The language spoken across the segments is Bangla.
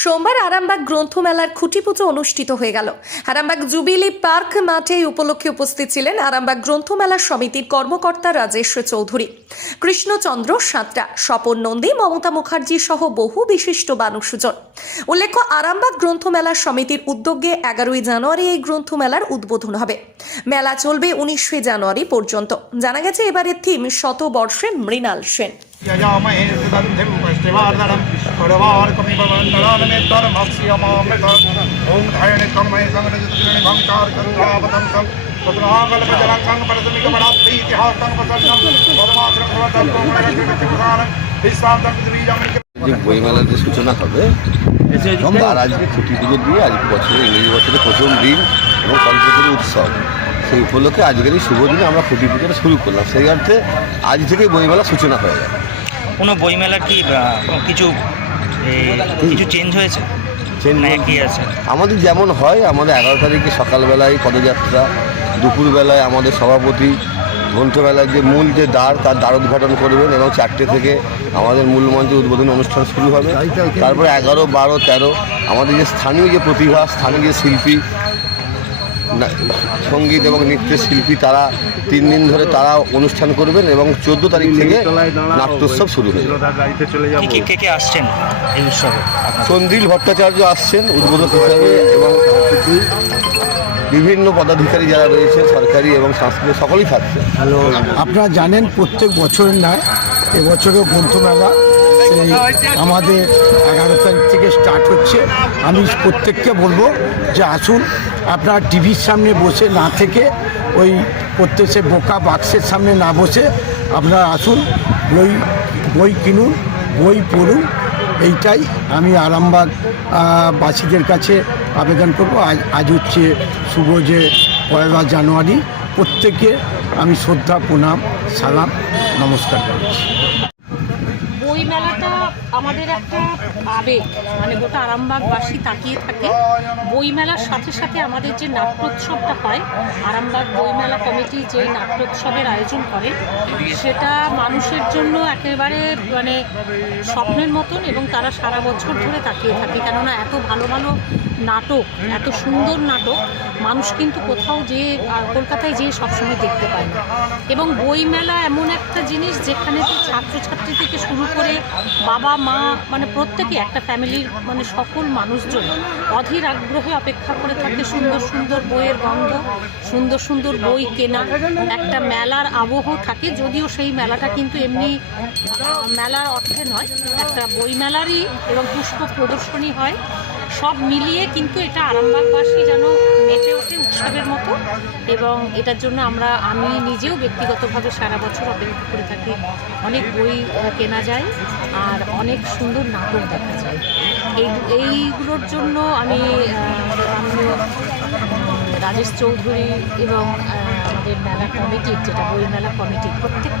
সোমবার আরামবাগ গ্রন্থমেলার খুঁটি পুজো অনুষ্ঠিত হয়ে গেল আরামবাগ জুবিলি পার্ক মাঠে এই উপলক্ষে উপস্থিত ছিলেন আরামবাগ গ্রন্থমেলা সমিতির কর্মকর্তা রাজেশ চৌধুরী কৃষ্ণচন্দ্র সাঁতরা স্বপন নন্দী মমতা মুখার্জি সহ বহু বিশিষ্ট মানুষজন উল্লেখ্য আরামবাগ গ্রন্থমেলা সমিতির উদ্যোগে এগারোই জানুয়ারি এই গ্রন্থমেলার উদ্বোধন হবে মেলা চলবে উনিশে জানুয়ারি পর্যন্ত জানা গেছে এবারের থিম শতবর্ষে মৃণাল সেন यजामहे सुगन्धिं पुष्टिवर्धनं उर्वारुकमिपमण्डलानमेत्तरमक्ष्यमामृत ॐ धैर्य कर्मये संरजत्रिणिभङ्कारकन्धावतं पद्माकल्पजलाङ्कं परसमिकपराप्तीतिहासं वसन्तं पद्माश्रम भवतं कोमलरक्षितचिकित्सानं विश्वान्तं पृथ्वीजमनिक যে বইমেলার যে সূচনা হবে তার আজকে ছুটি পুজো দিয়ে আজকে বছরের ইংরেজি বছরের প্রথম দিন এবং কল্পতরু উৎসব সেই উপলক্ষে আজকের এই শুভ দিনে আমরা খুঁটি পুজোটা শুরু করলাম সেই অর্থে আজ থেকেই বইমেলা সূচনা হয়ে গেল কোনো বইমেলা কি বা, কোনো কিছু এ, কিছু চেঞ্জ হয়েছে? Change না বলতে- একই আছে? আমাদের যেমন হয় আমাদের এগারো তারিখে সকালবেলায় পদযাত্রা দুপুরবেলায় আমাদের সভাপতি গ্রন্থমেলার যে মূল যে দ্বার তার দ্বার উদ্ঘাটন করবেন এবং চারটে থেকে আমাদের মূল মঞ্চে উদ্বোধন অনুষ্ঠান শুরু হবে। তারপরে এগারো বারো তেরো আমাদের যে স্থানীয় যে প্রতিভা স্থানীয় যে শিল্পী সংগীত এবং নৃত্যের শিল্পী তারা তিন দিন ধরে তারা অনুষ্ঠান করবেন এবং চোদ্দ তারিখ থেকে নাট্যোৎসব শুরু হয়ে কি আসছেন এই উৎসবে? সন্দিল ভট্টাচার্য আসছেন উদ্বোধক হিসাবে এবং বিভিন্ন পদাধিকারী যারা রয়েছে সরকারি এবং সাংস্কৃতিক সকলেই থাকছেন। আপনারা জানেন প্রত্যেক বছরের নয় এবছরও গ্রন্থমেলা আমাদের এগারো তারিখ স্টার্ট হচ্ছে। আমি প্রত্যেককে বলব যে আসুন, আপনারা টিভির সামনে বসে না থেকে ওই প্রত্যেকে বোকা বাক্সের সামনে না বসে আপনারা আসুন, বই বই কিনুন, বই পড়ুন। এইটাই আমি আরামবাগ বাসীদের কাছে আবেদন করব। আজ আজ হচ্ছে শুভ যে পয়লা জানুয়ারি। প্রত্যেকে আমি শ্রদ্ধা, প্রণাম, সালাম, নমস্কার জানাচ্ছি। বই মেলাটা আমাদের একটা আবেগ মানে গোটা আরামবাগবাসী তাকিয়ে থাকে। বই মেলার সাথে সাথে আমাদের যে নাট্যোৎসবটা হয়, আরামবাগ বইমেলা কমিটি যে নাট্যোৎসবের আয়োজন করে, সেটা মানুষের জন্য একেবারে মানে স্বপ্নের মতন এবং তারা সারা বছর ধরে তাকিয়ে থাকে। কেননা এত ভালো ভালো নাটক, এত সুন্দর নাটক, মানুষ কিন্তু কোথাও যে কলকাতায় যেয়ে সবসময় দেখতে পায় না। এবং বইমেলা এমন একটা জিনিস যেখানে ছাত্রছাত্রী থেকে শুরু করে বাবা, মা মানে প্রত্যেকে একটা ফ্যামিলির মানে সকল মানুষজন অধীর আগ্রহে অপেক্ষা করে থাকে সুন্দর সুন্দর বইয়ের গন্ধ, সুন্দর সুন্দর বই কেনা। একটা মেলার আবহ থাকে, যদিও সেই মেলাটা কিন্তু এমনি মেলার অর্থে নয়, একটা বই মেলারই এবং পুষ্প প্রদর্শনী হয়। সব মিলিয়ে কিন্তু এটা আরামবাগবাসী যেন মেতে ওঠে উৎসবের মতো। এবং এটার জন্য আমরা, আমি নিজেও ব্যক্তিগতভাবে সারা বছর অপেক্ষা করে থাকি, অনেক বই কেনা যায় আর অনেক সুন্দর নাটক দেখা যায়। এই, এইগুলোর জন্য আমি রাজেশ চৌধুরী এবং আমাদের মেলা কমিটির যেটা বই মেলা কমিটি, প্রত্যেকটা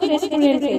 রেস্টুরেন্টে